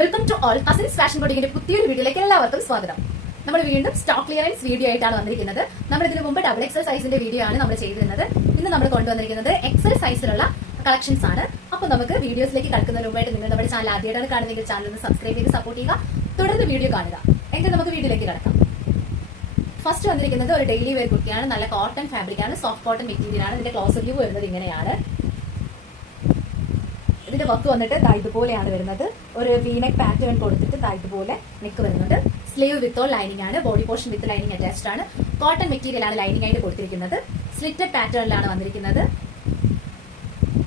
Welcome to all cousins fashion ബോട്ടിങ്ങിന്റെ പുതിയൊരു വീഡിയോയിലേക്ക് എല്ലാവർക്കും സ്വാഗതം. നമ്മൾ വീണ്ടും സ്റ്റോക്ക് ക്ലിയറൻസ് വീഡിയോ ആയിട്ടാണ് വന്നിരിക്കുന്നത്. നമ്മൾ ഇതിനു മുമ്പ് ഡബിൾ എക്സൽ സൈസിന്റെ വീഡിയോ ആണ് നമ്മൾ ചെയ്തിരുന്നത്. ഇന്ന് നമ്മൾ കൊണ്ടുവന്നിരിക്കുന്നത് എക്സൽ സൈസിലുള്ള കളക്ഷൻസ് ആണ്. അപ്പോൾ നമുക്ക് വീഡിയോസിലേക്ക് കടക്കുന്നതിന് മുമ്പായിട്ട് നിങ്ങൾ നമ്മുടെ ചാനൽ ആദ്യമായിട്ടാണ് കാണുന്നതെങ്കിൽ ചാനൽ ഒന്ന് സബ്സ്ക്രൈബ് ചെയ്ത് സപ്പോർട്ട് ചെയ്യുക. തുടർന്ന് വീഡിയോ കാണുക. എങ്കിൽ നമുക്ക് വീഡിയോയിലേക്ക് കടക്കാം. ഫസ്റ്റ് വന്നിരിക്കുന്നത് ഒരു ഡെയിലി വെയർ കുർത്തിയാണ്. നല്ല കോട്ടൺ ഫാബ്രിക് ആണ്, സോഫ്റ്റ് കോട്ടൺ മെറ്റീരിയൽ ആണ്. ഇതിന്റെ ക്ലോസ് വ്യൂ വരുന്നത് ഇങ്ങനെയാണ്. ഇതിന്റെ വർക്ക് വന്നിട്ട് ഇതുപോലെയാണ് വരുന്നത്. ഒരു വീനെക്ക് പാറ്റേൺ കൊടുത്തിട്ട് ഇതുപോലെ നെക്ക് വരുന്നുണ്ട്. സ്ലീവ് വിത്ത് ലൈനിങ് ആണ്. Body portion with lining attached ആണ്. കോട്ടൺ മെറ്റീരിയൽ ആണ് ലൈനിങ് ആയിട്ട് കൊടുത്തിരിക്കുന്നത്. സ്ലിറ്റഡ് പാറ്റേണിലാണ് വന്നിരിക്കുന്നത്.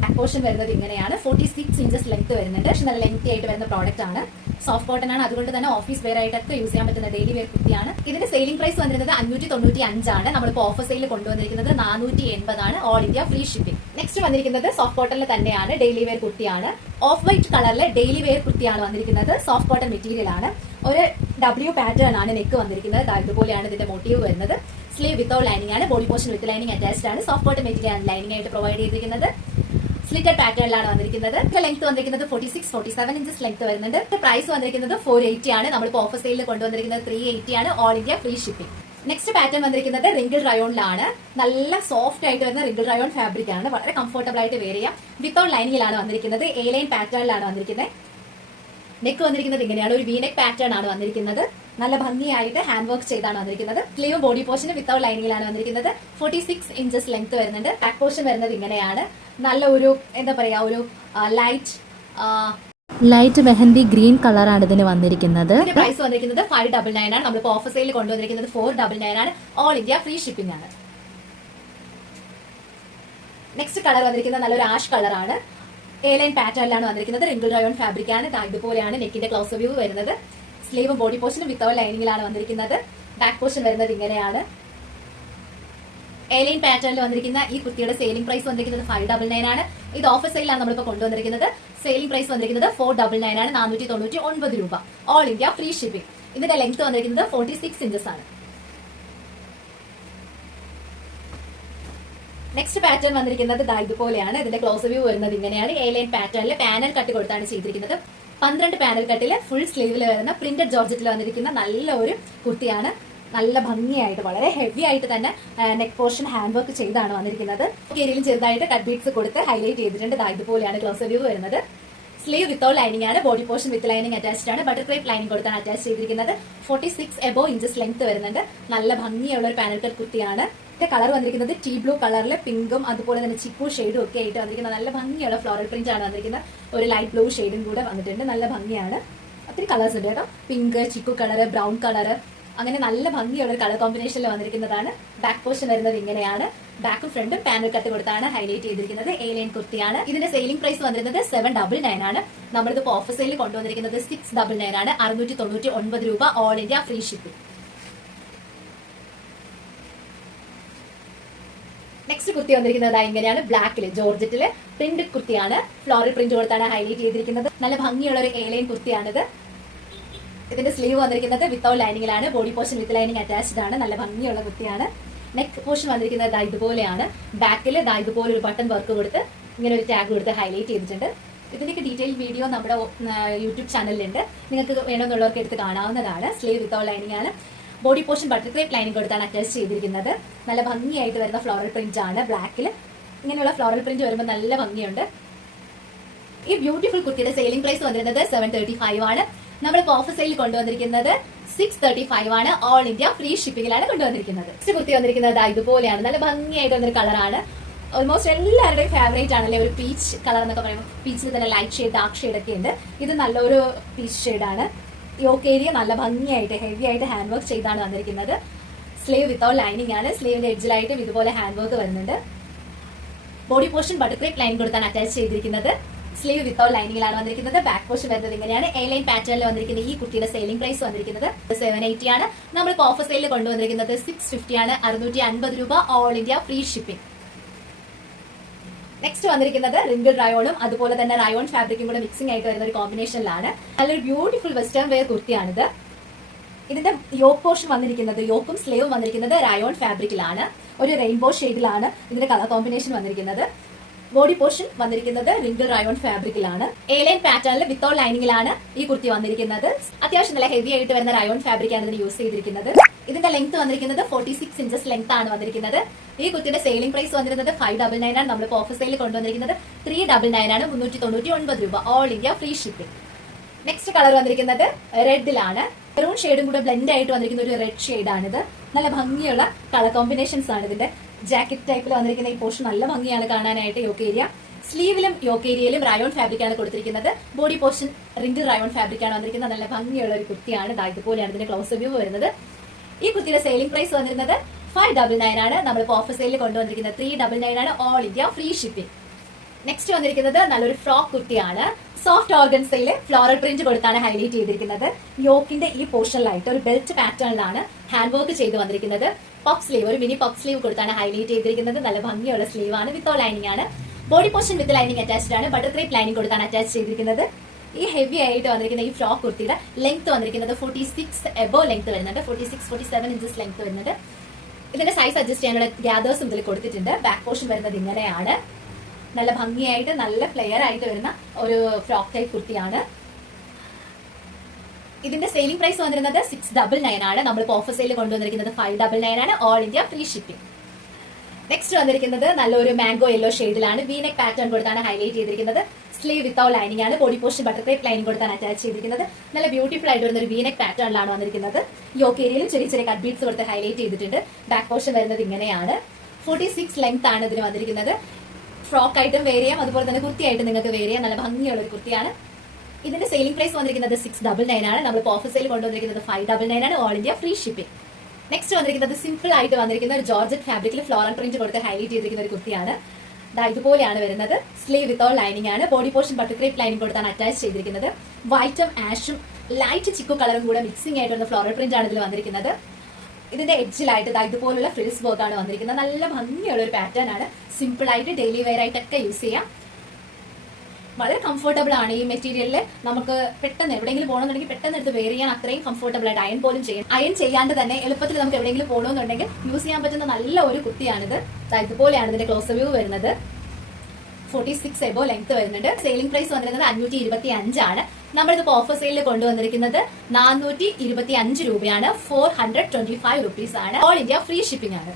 ബാക്ക് പോർഷൻ വരുന്നത് ഇങ്ങനെയാണ്. 46 ഇഞ്ചസ് ലെങ്ത് വരുന്നുണ്ട്. പക്ഷെ നല്ല ലെങ്തി ആയിട്ട് വരുന്ന പ്രോഡക്റ്റ് ആണ്. സോഫ്റ്റ് കോട്ടൺ ആണ്. അതുകൊണ്ട് തന്നെ ഓഫീസ് വെയർ ആയിട്ടൊക്കെ യൂസ് ചെയ്യാൻ പറ്റുന്ന ഡെയിലി വെയർ കുർത്തിയാണ്. ഇതിന്റെ സെയിലിംഗ് പ്രൈസ് വന്നിരുന്നത് 595 ആണ്. നമ്മളിപ്പോൾ ഓഫർ സെയിൽ കൊണ്ടുവന്നിരിക്കുന്നത് 480 ആണ്. All India free shipping. Next വന്നിരിക്കുന്നത് സോഫ്റ്റ് കോട്ടണിൽ തന്നെയാണ്. ഡെയിലി വെയർ കുർത്തിയാണ്. ഓഫ് വൈറ്റ് കളറിലെ ഡെയിലി വെയർ കുർത്തിയാണ് വന്നിരിക്കുന്നത്. സോഫ്റ്റ് കോട്ടൺ മെറ്റീരിയൽ ആണ്. ഒരു W പാറ്റേൺ ആണ് നെക്ക് വന്നിരിക്കുന്നത്. ഇതുപോലെയാണ് ഇതിന്റെ മോട്ടീവ് വരുന്നത്. സ്ലീവ് വിത്തൗട്ട് ലൈനിങ് ആണ്. Body portion with lining attached ആണ്. സോഫ്റ്റ് കോട്ടൺ മെറ്റീരിയൽ ആണ് ലൈനിങ് ആയിട്ട് പ്രൊവൈഡ് ചെയ്തിരിക്കുന്നത്. സ്ലിറ്റഡ് പാറ്റേണിലാണ് വന്നിരിക്കുന്നത്. ലെങ്ത് വന്നിരിക്കുന്നത് 46-47 ഇഞ്ചസ് ലെങ്ത് വരുന്നുണ്ട്. പ്രൈസ് വന്നിരിക്കുന്നത് 480 ആണ്. നമ്മളിപ്പോൾ ഓഫർ സെയിലിൽ കൊണ്ടുവന്നിരിക്കുന്നത് 380 ആണ്. All India free shipping. Next pattern വന്നിരിക്കുന്നത് റിങ്കിൾ റയോണിലാണ്. നല്ല സോഫ്റ്റ് ആയിട്ട് വരുന്ന റിങ്കിൾ റയോൺ ഫാബ്രിക് ആണ്. വളരെ കംഫർട്ടബിൾ ആയിട്ട് വെയർ ചെയ്യാം. വിത്തൗട്ട് ലൈനിങ്ങിലാണ് വന്നിരിക്കുന്നത്. എ ലൈൻ പാറ്റേണിലാണ് വന്നിരിക്കുന്നത്. നെക്ക് വന്നിരിക്കുന്നത് ഇങ്ങനെയാണ്. ഒരു വീനെക്ക് പാറ്റേൺ ആണ് വന്നിരിക്കുന്നത്. നല്ല ഭംഗിയായിട്ട് ഹാൻഡ് വർക്ക് ചെയ്താണ് വന്നിരിക്കുന്നത്. സ്ലീവ് ബോഡി പോർഷന് വിത്തൗട്ട് ലൈനിങ്ങിലാണ് വന്നിരിക്കുന്നത്. 46 ഇഞ്ചസ് ലെങ്ത് വരുന്നുണ്ട്. ബാക്ക് പോർഷൻ വരുന്നത് ഇങ്ങനെയാണ്. നല്ല ഒരു എന്താ പറയാ, ഒരു ലൈറ്റ് മെഹന്തി ഗ്രീൻ കളറാണ് ഇതിന് വന്നിരിക്കുന്നത്. പ്രൈസ് വന്നിരിക്കുന്നത് 599 ആണ്. നമ്മളിപ്പോൾ ഓഫർ സെയിൽ കൊണ്ടുവന്നിരിക്കുന്നത് 499 ആണ്. ഓൾ ഇന്ത്യ ഫ്രീ ഷിപ്പിംഗ് ആണ്. നെക്സ്റ്റ് കളർ വന്നിരിക്കുന്നത് നല്ലൊരു ആഷ് കളറാണ്. എ ലൈൻ പാറ്റേണിലാണ് വന്നിരിക്കുന്നത്. റിങ്കിൾ റയോൺ ഫാബ്രിക് ആണ്. ഇതുപോലെയാണ് നെക്കിന്റെ ക്ലോസ് വ്യൂ വരുന്നത്. സ്ലീവും ബോഡി പോർഷനും വിത്തൗട്ട് ലൈനിങ്ങിലാണ് വന്നിരിക്കുന്നത്. ബാക്ക് പോർഷൻ വരുന്നത് ഇങ്ങനെയാണ്. എ ലൈൻ പാറ്റേണിൽ വന്നിരിക്കുന്ന ഈ കുർത്തിയുടെ സെയിലിംഗ് പ്രൈസ് വന്നിരിക്കുന്നത് 599 ആണ്. ഇത് ഓഫർ സെയിലാണ് നമ്മളിപ്പോൾ കൊണ്ടുവന്നിരിക്കുന്നത്. സെയിലിംഗ് പ്രൈസ് വന്നിരിക്കുന്നത് 499 ആണ്. 499 രൂപ. All India free shipping. ഇതിന്റെ ലെങ്ത് വന്നിരിക്കുന്നത് 46 ഇഞ്ചസ് ആണ്. നെക്സ്റ്റ് പാറ്റേൺ വന്നിരിക്കുന്നത് ഇതുപോലെയാണ്. ഇതിന്റെ ക്ലോസ് വ്യൂ വരുന്നത് ഇങ്ങനെയാണ്. എ ലൈൻ പാറ്റേണിൽ പാനൽ കട്ട് കൊടുത്താണ് ചെയ്തിരിക്കുന്നത്. 12 പാനൽ കട്ടില് ഫുൾ സ്ലീവിൽ വരുന്ന പ്രിന്റഡ് ജോർജറ്റിൽ വന്നിരിക്കുന്ന നല്ല ഒരു കുർത്തിയാണ്. നല്ല ഭംഗിയായിട്ട് വളരെ ഹെവി ആയിട്ട് തന്നെ നെക്ക് പോർഷൻ ഹാൻഡ് വർക്ക് ചെയ്താണ് വന്നിരിക്കുന്നത്. ഏരിയയിലും ചെറുതായിട്ട് കട്ട് ബീഡ്സ് കൊടുത്ത് ഹൈലൈറ്റ് ചെയ്തിട്ടുണ്ട്. ഇതുപോലെയാണ് ക്ലോസ് വ്യൂ വരുന്നത്. സ്ലീവ് വിത്തൗട്ട് ലൈനിങ് ആണ്. Body portion with lining attached ആണ്. ബട്ടർ ക്രേപ്പ് ലൈനിങ് കൊടുത്താണ് അറ്റാച്ച് ചെയ്തിരിക്കുന്നത്. 46 എബോ ഇഞ്ചസ് ലെങ്ത് വരുന്നുണ്ട്. നല്ല ഭംഗിയുള്ള ഒരു പാനൽ കട്ട് കുർത്തിയാണ്. കളർ വന്നിരിക്കുന്നത് ടീ ബ്ലൂ കളറിലെ പിങ്കും അതുപോലെ തന്നെ ചിക്കു ഷെയ്ഡും ഒക്കെ ആയിട്ട് വന്നിരിക്കുന്ന നല്ല ഭംഗിയുള്ള ഫ്ലോറൽ പ്രിന്റ് ആണ് വന്നിരിക്കുന്നത്. ഒരു ലൈറ്റ് ബ്ലൂ ഷെയ്ഡും കൂടെ വന്നിട്ടുണ്ട്. നല്ല ഭംഗിയാണ്. ഒത്തിരി കളേഴ്സ് ഉണ്ട് കേട്ടോ. Pink, chikoo colour, brown colour, അങ്ങനെ നല്ല ഭംഗിയുള്ള ഒരു കളർ കോമ്പിനേഷനിൽ വന്നിരിക്കുന്നതാണ്. ബാക്ക് പോർഷൻ വരുന്നത് ഇങ്ങനെയാണ്. ബാക്കും ഫ്രണ്ടും പാനൽ കട്ട് കൊടുത്താണ് ഹൈലൈറ്റ് ചെയ്തിരിക്കുന്നത്. എ ലൈൻ കുർത്തിയാണ്. ഇതിന്റെ സെയിലിംഗ് പ്രൈസ് വന്നിരുന്നത് 799 ആണ്. നമ്മളിത് ഓഫർ സെയിൽ കൊണ്ടുവന്നിരിക്കുന്നത് 699 ആണ്. 699 രൂപ. All India free shipping. Next kurti വന്നിരിക്കുന്നത് ഇങ്ങനെയാണ്. ബ്ലാക്കില് ജോർജറ്റില് പ്രിന്റ് കുർത്തിയാണ്. ഫ്ലോറൽ പ്രിന്റ് കൊടുത്താണ് ഹൈലൈറ്റ് ചെയ്തിരിക്കുന്നത്. നല്ല ഭംഗിയുള്ള ഒരു എ ലൈൻ കുർത്തിയാണിത്. ഇതിന്റെ സ്ലീവ് വന്നിരിക്കുന്നത് വിത്തൗട്ട് ലൈനിങ്ങിലാണ്. Body portion with lining attached ആണ്. നല്ല ഭംഗിയുള്ള കുർത്തിയാണ്. നെക്ക് പോർഷൻ വന്നിരിക്കുന്നത് ഇതുപോലെയാണ്. ബാക്കിൽ ഇതുപോലെ ഒരു ബട്ടൺ വർക്ക് കൊടുത്ത് ഇങ്ങനെ ഒരു ടാഗ് കൊടുത്ത് ഹൈലൈറ്റ് ചെയ്തിട്ടുണ്ട്. ഇതിന്റെയൊക്കെ ഡീറ്റെയിൽ വീഡിയോ നമ്മുടെ യൂട്യൂബ് ചാനലിലുണ്ട്. നിങ്ങൾക്ക് വേണമെന്നുള്ളവർക്ക് എടുത്ത് കാണാവുന്നതാണ്. സ്ലീവ് വിത്തൗട്ട് ലൈനിങ് ആണ്. Body portion butter crepe lining കൊടുത്താണ് അറ്റാച്ച് ചെയ്തിരിക്കുന്നത്. നല്ല ഭംഗിയായിട്ട് വരുന്ന ഫ്ലോറൽ പ്രിന്റ് ആണ്. ബ്ലാക്കിൽ ഇങ്ങനെയുള്ള ഫ്ലോറൽ പ്രിന്റ് വരുമ്പോൾ നല്ല ഭംഗിയുണ്ട്. ഈ ബ്യൂട്ടിഫുൾ കുർത്തിയുടെ സെയിലിംഗ് പ്രൈസ് വന്നിരുന്നത് 735 ആണ്. നമ്മളിപ്പോൾ ഓഫർ സെയിൽ കൊണ്ടുവന്നിരിക്കുന്നത് 635 ആണ്. ഓൾ ഇന്ത്യ ഫ്രീ ഷിപ്പിംഗിലാണ് കൊണ്ടുവന്നിരിക്കുന്നത്. നെക്സ്റ്റ് കുർത്തി വന്നിരിക്കുന്നത് ഇതുപോലെയാണ്. നല്ല ഭംഗിയായിട്ട് വന്നൊരു കളറാണ്. ഓൾമോസ്റ്റ് എല്ലാവരുടെയും ഫേവറേറ്റ് ആണല്ലേ ഒരു പീച്ച് കളർ എന്നൊക്കെ പറയുമ്പോൾ. പീച്ചിൽ തന്നെ ലൈറ്റ് ഷെയ്ഡ്, ഡാർക്ക് ഷെയ്ഡ് ഒക്കെ ഉണ്ട്. ഇത് നല്ലൊരു പീച്ച് ഷെയ്ഡാണ്. യോക്ക് ഏരിയ നല്ല ഭംഗിയായിട്ട് ഹെവി ആയിട്ട് ഹാൻഡ് വർക്ക് ചെയ്താണ് വന്നിരിക്കുന്നത്. സ്ലീവ് വിത്തൗട്ട് ലൈനിങ് ആണ്. സ്ലീവിന്റെ എഡ്ജിലായിട്ടും ഇതുപോലെ ഹാൻഡ് വർക്ക് വരുന്നുണ്ട്. Body portion butter crepe line കൊടുത്താണ് അറ്റാച്ച് ചെയ്തിരിക്കുന്നത്. സ്ലീവ് വിത്തൗട്ട് ലൈനിങ്ങിലാണ് വന്നിരിക്കുന്നത്. ബാക്ക് പോർഷൻ വരുന്നത് ഇങ്ങനെയാണ്. എ ലൈൻ പാറ്റേണിൽ വന്നിരിക്കുന്ന ഈ കുട്ടിയുടെ സെയിലിംഗ് പ്രൈസ് വന്നിരിക്കുന്നത് 780 ആണ്. നമ്മളിപ്പോൾ ഓഫർ സെയിലിൽ കൊണ്ടുവന്നിരിക്കുന്നത് 650 ആണ്. 650 രൂപ. All India free shipping. Next വന്നിരിക്കുന്നത് റിങ്കിൾ റയോണും അതുപോലെ തന്നെ റയോൺ ഫാബ്രിക്കും കൂടെ മിക്സിംഗ് ആയിട്ട് വരുന്ന ഒരു കോമ്പിനേഷനിലാണ്. നല്ലൊരു ബ്യൂട്ടിഫുൾ വെസ്റ്റേൺ വെയർ കുർത്തിയാണിത്. ഇതിന്റെ യോക്ക് പോർഷൻ വന്നിരിക്കുന്നത്, യോക്കും സ്ലീവും വന്നിരിക്കുന്നത് റയോൺ ഫാബ്രിക്കിലാണ്. ഒരു റെയിൻബോ ഷെയ്ഡിലാണ് ഇതിന്റെ കളർ കോമ്പിനേഷൻ വന്നിരിക്കുന്നത്. ബോഡി പോർഷൻ വന്നിരിക്കുന്നത് റിംഗിൾ റയോൺ ഫാബ്രിക്കിലാണ്. എ ലൈൻ പാറ്റേണിൽ വിത്തൗട്ട് ലൈനിങ്ങിലാണ് ഈ കുർത്തി വന്നിരിക്കുന്നത്. അത്യാവശ്യം നല്ല ഹെവി ആയിട്ട് വരുന്ന റയോൺ ഫാബ്രിക് ആണ് ഇതിന് യൂസ് ചെയ്തിരിക്കുന്നത്. ഇതിന്റെ ലെങ്ത് വന്നിരിക്കുന്നത് 46 ഇഞ്ചസ് ലെങ്ത് ആണ് വന്നിരിക്കുന്നത്. ഈ കുർത്തിയുടെ സെയിലിംഗ് പ്രൈസ് വന്നിരുന്നത് 599 ആണ്. നമ്മൾ ഓഫർ സെയിൽ കൊണ്ടുവന്നിരിക്കുന്നത് 399 ആണ്. 399 രൂപ. All India free shipping. Next colour വന്നിരിക്കുന്നത് റെഡിലാണ്. മെറൂൺ ഷെയ്ഡും കൂടെ ബ്ലെൻഡ് ആയിട്ട് വന്നിരിക്കുന്ന ഒരു റെഡ് ഷെയ്ഡാണിത്. നല്ല ഭംഗിയുള്ള കളർ കോമ്പിനേഷൻസ് ആണ് ഇതിന്റെ. ജാക്കറ്റ് ടൈപ്പിൽ വന്നിരിക്കുന്ന ഈ പോർഷൻ നല്ല ഭംഗിയാണ് കാണാനായിട്ട്. യോക്ക് ഏരിയ സ്ലീവിലും യോക്ക് ഏരിയയിലും റയോൺ ഫാബ്രിക് ആണ് കൊടുത്തിരിക്കുന്നത്. Body portion wrinkle rayon fabric ആണ് വന്നിരിക്കുന്നത്. നല്ല ഭംഗിയുള്ള ഒരു കുർത്തിയാണ്. ഇതുപോലെയാണ് ഇതിന്റെ ക്ലോസ് വ്യൂ വരുന്നത്. ഈ കുർത്തിയുടെ സെയിലിംഗ് പ്രൈസ് വന്നിരുന്നത് 599 ആണ്. നമ്മൾ ഓഫർ സെയിലിൽ കൊണ്ടുവന്നിരിക്കുന്നത് 399 ആണ്. All India free shipping. Next വന്നിരിക്കുന്നത് നല്ലൊരു ഫ്രോക്ക് കുർത്തിയാണ്. സോഫ്റ്റ് ഓർഗൻസയിൽ ഫ്ലോറൽ പ്രിന്റ് കൊടുത്താണ് ഹൈലൈറ്റ് ചെയ്തിരിക്കുന്നത്. യോക്കിന്റെ ഈ പോർഷനിലായിട്ട് ഒരു ബെൽറ്റ് പാറ്റേണിലാണ് ഹാൻഡ് വർക്ക് ചെയ്ത് വന്നിരിക്കുന്നത്. പഫ് സ്ലീവ്, ഒരു മിനി പഫ് സ്ലീവ് കൊടുത്താണ് ഹൈലൈറ്റ് ചെയ്തിരിക്കുന്നത്. നല്ല ഭംഗിയുള്ള സ്ലീവ് ആണ്. വിത്തോ ലൈനിങ് ആണ്. Body portion with lining attached ആണ്. ബട്ടർ ക്രേപ്പ് ലൈനിങ് കൊടുത്താണ് അറ്റാച്ച് ചെയ്തിരിക്കുന്നത്. ഈ ഹെവി ആയിട്ട് വന്നിരിക്കുന്ന ഈ ഫ്രോക്ക് കുർത്തിയുടെ ലെങ്ത് വന്നിരിക്കുന്നത് 46 എബോ ലെങ്ത് വരുന്നുണ്ട്. 46-47 ഇഞ്ചസ് ലെങ്ത് വരുന്നുണ്ട്. ഇതിന്റെ സൈസ് അഡ്ജസ്റ്റ് ചെയ്യാനുള്ള ഗ്യാദേഴ്സും ഇതിൽ കൊടുത്തിട്ടുണ്ട്. ബാക്ക് പോർഷൻ വരുന്നത് ഇങ്ങനെയാണ്. നല്ല ഭംഗിയായിട്ട് നല്ല ഫ്ലെയർ ആയിട്ട് വരുന്ന ഒരു ഫ്രോക്ക് ടൈപ്പ് കുർത്തിയാണ്. ഇതിന്റെ സെയിലിംഗ് പ്രൈസ് വന്നിരുന്നത് 699 ആണ്. നമ്മൾ ഓഫർ സെയിൽ കൊണ്ടുവന്നിരിക്കുന്നത് 599 ആണ്. All India free shipping. Next വന്നിരിക്കുന്നത് നല്ലൊരു മാംഗോ യെല്ലോ ഷെയ്ഡിലാണ്. വീനെക്ക് പാറ്റേൺ കൊടുത്താണ് ഹൈലൈറ്റ് ചെയ്തിരിക്കുന്നത്. സ്ലീവ് വിത്തൗട്ട് ലൈനിങ് ആണ്. Body portion butter crepe lining കൊടുത്താണ് അറ്റാച്ച് ചെയ്തിരിക്കുന്നത്. നല്ല ബ്യൂട്ടിഫുൾ ആയിട്ട് വരുന്ന ഒരു വീനെക്ക് പാറ്റേണിലാണ് വന്നിരിക്കുന്നത്. യോക്ക് ഏരിയയിലും ചെറിയ ചെറിയ കട്ട് ബീഡ്സ് കൊടുത്ത് ഹൈലൈറ്റ് ചെയ്തിട്ടുണ്ട്. ബാക്ക് പോർഷൻ വരുന്നത് ഇങ്ങനെയാണ്. 46 ലെങ്ത് ആണ് ഇതിന് വന്നിരിക്കുന്നത്. ഫ്രോക്ക് ആയിട്ടും വെയർ ചെയ്യാം, അതുപോലെ തന്നെ കുർത്തിയായിട്ട് നിങ്ങൾക്ക് വെയർ ചെയ്യാം. നല്ല ഭംഗിയുള്ള ഒരു കുർത്തിയാണ്. ഇതിന്റെ സെയിലിംഗ് പ്രൈസ് വന്നിരിക്കുന്നത് 699 ആണ്. നമ്മൾ ഓഫർ സെയിൽ കൊണ്ടുവന്നിരിക്കുന്നത് 599 ആണ്. All India free shipping. Next വന്നിരിക്കുന്നത് സിമ്പിൾ ആയിട്ട് വന്നിരിക്കുന്ന ഒരു ജോർജറ്റ് ഫാബ്രിക്കിൽ ഫ്ലോറൽ പ്രിന്റ് കൊടുത്ത് ഹൈലൈറ്റ് ചെയ്തിരിക്കുന്ന ഒരു കുർത്തിയാണ്. ഇതുപോലെയാണ് വരുന്നത്. സ്ലീവ് വിത്തൗട്ട് ലൈനിങ് ആണ്. Body portion butter crepe lining കൊടുത്താണ് അറ്റാച്ച് ചെയ്തിരിക്കുന്നത്. വൈറ്റും ആഷും ലൈറ്റ് ചിക്കു കളറും കൂടെ മിക്സിംഗ് ആയിട്ട് വരുന്ന ഫ്ലോറൽ പ്രിന്റ് ആണ് ഇതിൽ വന്നിരിക്കുന്നത്. ഇതിന്റെ എഡ്ജിലായിട്ട് ഇതുപോലുള്ള ഫ്രിൽസ് വർക്ക് ആണ് വന്നിരിക്കുന്നത്. നല്ല ഭംഗിയുള്ള ഒരു പാറ്റേൺ ആണ്. സിമ്പിൾ ആയിട്ട് ഡെയിലി വെയർ ആയിട്ടൊക്കെ യൂസ് ചെയ്യാം. വളരെ കംഫർട്ടബിൾ ആണ് ഈ മെറ്റീരിയലിൽ. നമുക്ക് പെട്ടെന്ന് എവിടെയെങ്കിലും പോകണമെന്നുണ്ടെങ്കിൽ പെട്ടെന്ന് എടുത്ത് വെയർ ചെയ്യാൻ അത്രയും കംഫർട്ടബിൾ ആയിട്ട് അയൺ പോലും ചെയ്യാം. അയൺ ചെയ്യാണ്ട് തന്നെ എളുപ്പത്തിൽ നമുക്ക് എവിടെയെങ്കിലും പോകണമെന്നുണ്ടെങ്കിൽ യൂസ് ചെയ്യാൻ പറ്റുന്ന നല്ല ഒരു കുർത്തിയാണിത്. ഇതുപോലെയാണ് ഇതിന്റെ ക്ലോസ് വ്യൂ വരുന്നത്. 46 എബോ ലെങ്ത് വരുന്നുണ്ട്. സെയിലിംഗ് പ്രൈസ് വന്നിരുന്നത് 525 ആണ്. നമ്മളിത് ഓഫർ സെയിലിൽ കൊണ്ടുവന്നിരിക്കുന്നത് 425 രൂപയാണ്. 425 റുപ്പീസ് ആണ്. ഓൾ ഇന്ത്യ ഫ്രീ ഷിപ്പിംഗ് ആണ്.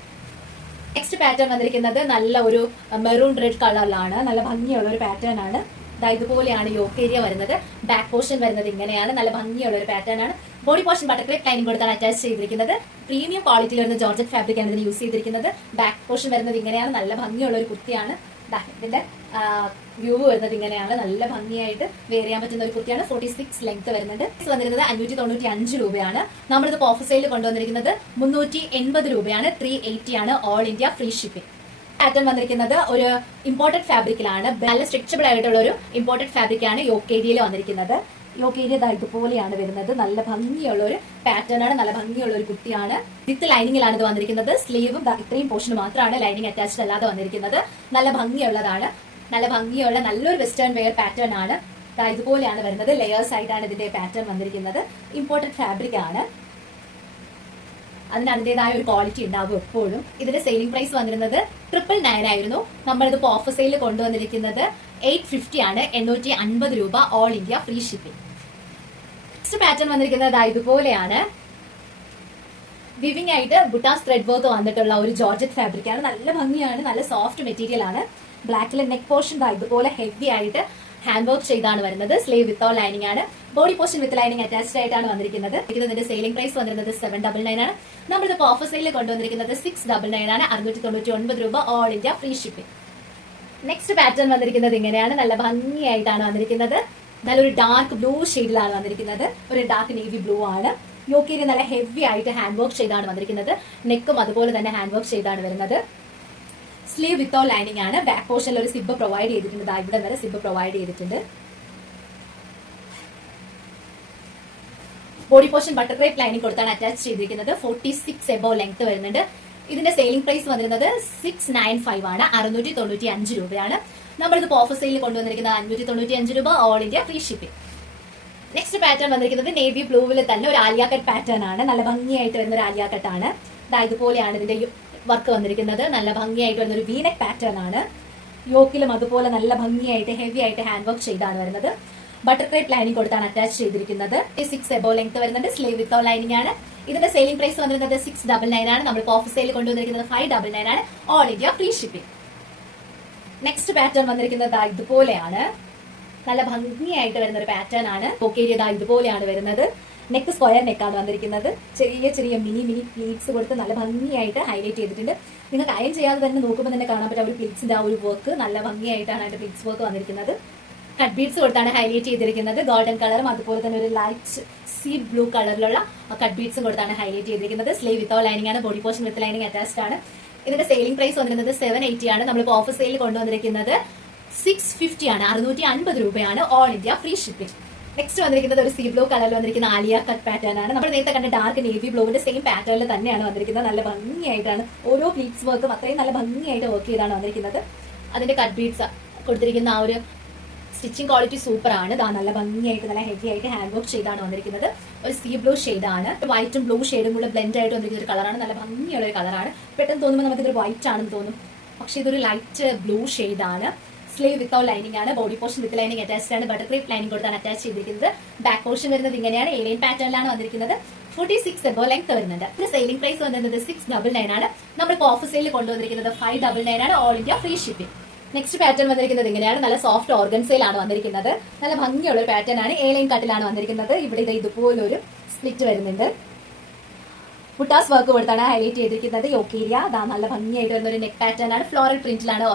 നെക്സ്റ്റ് പാറ്റേൺ വന്നിരിക്കുന്നത് നല്ല ഒരു മെറൂൺ റെഡ് കളറിലാണ്. നല്ല ഭംഗിയുള്ള ഒരു പാറ്റേൺ ആണ്. ഇതുപോലെയാണ് യോക്ക് ഏരിയ വരുന്നത്. ബാക്ക് പോർഷൻ വരുന്നത് ഇങ്ങനെയാണ്. നല്ല ഭംഗിയുള്ള ഒരു പാറ്റേൺ ആണ്. Body portion butter crepe lining കൊടുത്താണ് അറ്റാച്ച് ചെയ്തിരിക്കുന്നത്. പ്രീമിയം ക്വാളിറ്റിയിൽ വരുന്ന ജോർജറ്റ് ഫാബ്രിക് ആണ് ഇതിന് യൂസ് ചെയ്തിരിക്കുന്നത്. ബാക്ക് പോർഷൻ വരുന്നത് ഇങ്ങനെയാണ്. നല്ല ഭംഗിയുള്ള ഒരു കുർത്തിയാണ്. ഇതിന്റെ വ്യൂ വരുന്നത് ഇങ്ങനെയാണ്. നല്ല ഭംഗിയായിട്ട് വെയർ ചെയ്യാൻ പറ്റുന്ന ഒരു കുർത്തിയാണ്. 46 ലെങ്ത് വരുന്നുണ്ട്. വന്നിരുന്നത് 595 രൂപയാണ്. നമ്മളിത് ഓഫർ സെയിൽ കൊണ്ടുവന്നിരിക്കുന്നത് 380 രൂപയാണ്. 380 ആണ്. All India free shipping. Pattern വന്നിരിക്കുന്നത് ഒരു ഇമ്പോർട്ടഡ് ഫാബ്രിക്കിലാണ്. നല്ല സ്ട്രെച്ചബിൾ ആയിട്ടുള്ള ഒരു ഇമ്പോർട്ടഡ് ഫാബ്രിക് ആണ് യോക്ക് ഏരിയയിൽ വന്നിരിക്കുന്നത്. യോക്ക് ഏരിയ ഇതുപോലെയാണ് വരുന്നത്. നല്ല ഭംഗിയുള്ള ഒരു പാറ്റേൺ ആണ്. നല്ല ഭംഗിയുള്ള ഒരു കുർത്തിയാണ്. വിത്ത് ലൈനിങ്ങിലാണ് ഇത് വന്നിരിക്കുന്നത്. സ്ലീവും ഇത്രയും പോർഷൻ മാത്രമാണ് ലൈനിങ് അറ്റാച്ച്ഡ് അല്ലാതെ വന്നിരിക്കുന്നത്. നല്ല ഭംഗിയുള്ളതാണ്. നല്ല ഭംഗിയുള്ള നല്ലൊരു വെസ്റ്റേൺ വെയർ പാറ്റേൺ ആണ്. ഇതുപോലെയാണ് വരുന്നത്. ലെയേഴ്സ് ആയിട്ടാണ് ഇതിന്റെ പാറ്റേൺ വന്നിരിക്കുന്നത്. ഇമ്പോർട്ടഡ് ഫാബ്രിക് ആണ്. അതിന് അതിന്റേതായ ഒരു ക്വാളിറ്റി ഉണ്ടാവും എപ്പോഴും. ഇതിന്റെ സെയിലിംഗ് പ്രൈസ് വന്നിരുന്നത് 999 ആയിരുന്നു. നമ്മളിത് ഓഫർ സെയിൽ കൊണ്ടുവന്നിരിക്കുന്നത് 850 ആണ്. 850 രൂപ. All India free shipping. Next pattern വന്നിരിക്കുന്നത് ഇതുപോലെയാണ്. വിവിംഗ് ആയിട്ട് ബുട്ടാസ് ത്രെഡ് വർക്ക് വന്നിട്ടുള്ള ഒരു ജോർജറ്റ് ഫാബ്രിക് ആണ്. നല്ല ഭംഗിയാണ്. നല്ല സോഫ്റ്റ് മെറ്റീരിയൽ ആണ്. ബ്ലാക്കിലെ നെക്ക് പോർഷൻ ഇതുപോലെ ഹെവി ആയിട്ട് ഹാൻഡ് വർക്ക് ചെയ്താണ് വരുന്നത്. സ്ലീവ് വിത്തൗട്ട് ലൈനിങ് ആണ്. Body portion with lining attached ആയിട്ടാണ് വന്നിരിക്കുന്നത്. ഇതിന്റെ സെയിലിംഗ് പ്രൈസ് വന്നിരുന്നത് 799 ആണ്. നമ്മളിത് ഓഫർ സെയിൽ കൊണ്ടുവന്നിരിക്കുന്നത് 699 ആണ്. 699 രൂപ. All India free shipping. Next pattern വന്നിരിക്കുന്നത് ഇങ്ങനെയാണ്. നല്ല ഭംഗിയായിട്ടാണ് വന്നിരിക്കുന്നത്. നല്ലൊരു ഡാർക്ക് ബ്ലൂ ഷെയ്ഡിലാണ് വന്നിരിക്കുന്നത്. ഒരു ഡാർക്ക് നേവി ബ്ലൂ ആണ്. യോക്ക് ഏരിയ നല്ല ഹെവി ആയിട്ട് ഹാൻഡ് വർക്ക് ചെയ്താണ് വന്നിരിക്കുന്നത്. നെക്കും അതുപോലെ തന്നെ ഹാൻഡ് വർക്ക് ചെയ്താണ് വരുന്നത്. സ്ലീവ് വിത്തൗട്ട് ലൈനിങ് ആണ്. ബാക്ക് പോർഷനിൽ ഒരു സിബ് പ്രൊവൈഡ് ചെയ്തിട്ടുണ്ട്. ഇവിടെ വരെ സിബ് പ്രൊവൈഡ് ചെയ്തിട്ടുണ്ട്. Body portion butter crepe lining കൊടുത്താണ് അറ്റാച്ച് ചെയ്തിരിക്കുന്നത്. 46 എബോ ലെങ്ത് വരുന്നുണ്ട്. ഇതിന്റെ സെയിലിംഗ് പ്രൈസ് വന്നിരുന്നത് 695 ആണ്. 695 രൂപയാണ്. നമ്മളിത് ഓഫർ സെയിൽ കൊണ്ടുവന്നിരിക്കുന്നത് 595 രൂപ. All India free shipping. Next pattern വന്നിരിക്കുന്നത് നേവി ബ്ലൂവിൽ തന്നെ ഒരു ആലിയ കട്ട് പാറ്റേൺ ആണ്. നല്ല ഭംഗിയായിട്ട് വരുന്ന ഒരു ആലിയ കട്ട് ആണ്. ഇതുപോലെയാണ് ഇതിന്റെ വർക്ക് വന്നിരിക്കുന്നത്. നല്ല ഭംഗിയായിട്ട് വരുന്ന ഒരു വീനെക്ക് പാറ്റേൺ ആണ്. യോക്കിലും അതുപോലെ നല്ല ഭംഗിയായിട്ട് ഹെവി ആയിട്ട് ഹാൻഡ് വർക്ക് ചെയ്താണ് വരുന്നത്. ബട്ടർ ക്രേപ്പ് ലൈനിങ് കൊടുത്താണ് അറ്റാച്ച് ചെയ്തിരിക്കുന്നത്. 6 എബോ ലെങ്ത് വരുന്നുണ്ട്. സ്ലീവ് വിത്തൗട്ട് ലൈനിങ് ആണ്. ഇതിന്റെ സെയിലിംഗ് പ്രൈസ് വന്നിരുന്നത് 699 ആണ്. നമ്മൾ ഓഫർ സെയിൽ കൊണ്ടുവന്നിരിക്കുന്നത് 599 ആണ്. All India free shipping. Next pattern വന്നിരിക്കുന്നത് ഇതുപോലെയാണ്. നല്ല ഭംഗിയായിട്ട് വരുന്ന ഒരു പാറ്റേൺ ആണ്. പോക്കേരിയ ഇതുപോലെയാണ് വരുന്നത്. നെക്ക് സ്ക്വയർ നെക്കാണ് വന്നിരിക്കുന്നത്. ചെറിയ ചെറിയ മിനി പ്ലീറ്റ്സ് കൊടുത്ത് നല്ല ഭംഗിയായിട്ട് ഹൈലൈറ്റ് ചെയ്തിട്ടുണ്ട്. നിങ്ങൾക്ക് അയൺ ചെയ്യാതെ തന്നെ നോക്കുമ്പോൾ തന്നെ കാണാൻ പറ്റും. ഒരു പ്ലീറ്റ്സിന്റെ ആ ഒരു വർക്ക് നല്ല ഭംഗിയായിട്ടാണ് അതിന്റെ പ്ലീറ്റ്സ് വർക്ക് വന്നിരിക്കുന്നത്. കട്ട് ബീഡ്സ് കൊടുത്താണ് ഹൈലൈറ്റ് ചെയ്തിരിക്കുന്നത്. ഗോൾഡൻ കളറും അതുപോലെ തന്നെ ഒരു ലൈറ്റ് സീ ബ്ലൂ കളറിലുള്ള കട്ട് ബീഡ്സും കൊടുത്താണ് ഹൈലൈറ്റ് ചെയ്തിരിക്കുന്നത്. സ്ലീവ് വിത്തൗട്ട് ലൈനിങ് ആണ്. Body portion with lining attached ആണ്. ഇതിന്റെ സെയിലിംഗ് പ്രൈസ് വന്നിരുന്നത് 780 ആണ്. നമ്മളിപ്പോൾ ഓഫർ സെയിൽ കൊണ്ടുവന്നിരിക്കുന്നത് 650 ആണ്. 650 രൂപയാണ്. All India free shipping. Next വന്നിരിക്കുന്നത് ഒരു സീ ബ്ലൂ കളറിൽ വന്നിരിക്കുന്ന ആലിയ കട്ട് പാറ്റേൺ ആണ്. നമ്മൾ നേരത്തെ കണ്ട ഡാർക്ക് നേവി ബ്ലൂവിന്റെ സെയിം പാറ്റേണിൽ തന്നെയാണ് വന്നിരിക്കുന്നത്. നല്ല ഭംഗിയായിട്ടാണ് ഓരോ പ്ലീറ്റ്സ് വർക്കും അത്രയും നല്ല ഭംഗിയായിട്ട് വർക്ക് ചെയ്താണ് വന്നിരിക്കുന്നത്. അതിന്റെ കട്ട് ബീഡ്സ് കൊടുത്തിരിക്കുന്ന ആ ഒരു സ്റ്റിച്ചിങ് ക്വാളിറ്റി സൂപ്പർ ആണ്. നല്ല ഭംഗിയായിട്ട് നല്ല ഹെവി ആയിട്ട് ഹാൻഡ് വർക്ക് ചെയ്താണ് വന്നിരിക്കുന്നത്. ഒരു സീ ബ്ലൂ ഷെയ്ഡാണ്. വൈറ്റും ബ്ലൂ ഷെയ്ഡും കൂടെ ബ്ലെൻഡ് ആയിട്ട് വന്നിരിക്കുന്ന ഒരു കളറാണ്. നല്ല ഭംഗിയുള്ള ഒരു കളറാണ്. പെട്ടെന്ന് തോന്നുമ്പോൾ നമുക്ക് ഇതൊരു വൈറ്റ് ആണെന്ന് തോന്നും, പക്ഷെ ഇതൊരു ലൈറ്റ് ബ്ലൂ ഷെയ്ഡാണ്. സ്ലീവ് വിത്തൗട്ട് ലൈനിങ് ആണ്. Body portion with lining attached ആണ്. ബട്ടർ ക്രേപ്പ് ലൈനിങ് കൊടുത്താണ് അറ്റാച്ച് ചെയ്തിരിക്കുന്നത്. ബാക്ക് പോർഷൻ വരുന്നത് ഇങ്ങനെയാണ്. ഏലിയൻ പാറ്റേണിലാണ് വന്നിരിക്കുന്നത്. 46 എബോ ലെങ്ത് വരുന്നുണ്ട്. ഇതിന്റെ സെയിലിംഗ് പ്രൈസ് വന്നിരുന്നത് 699 ആണ്. നമ്മൾ ഓഫർ സെയിൽ കൊണ്ടുവന്നിരിക്കുന്നത് 599 ആണ്. All India free shipping. Next pattern വന്നിരിക്കുന്നത് ഇങ്ങനെയാണ്. നല്ല സോഫ്റ്റ് ഓർഗൻസയിലാണ് വന്നിരിക്കുന്നത്. നല്ല ഭംഗിയുള്ള ഒരു പാറ്റേൺ ആണ്. ഏലൈൻ കട്ടിലാണ് വന്നിരിക്കുന്നത്. ഇവിടെ ഇതുപോലൊരു സ്പ്ലിറ്റ് വരുന്നുണ്ട്. ബുട്ടാസ് വർക്ക് കൊടുത്താണ് ഹൈലൈറ്റ് ചെയ്തിരിക്കുന്നത്. യോക്കേരിയ നല്ല ഭംഗിയായിട്ട് വരുന്ന ഒരു നെക്ക് പാറ്റേൺ ആണ്. ഫ്ലോറൽ പ്രിന്റിലാണ്.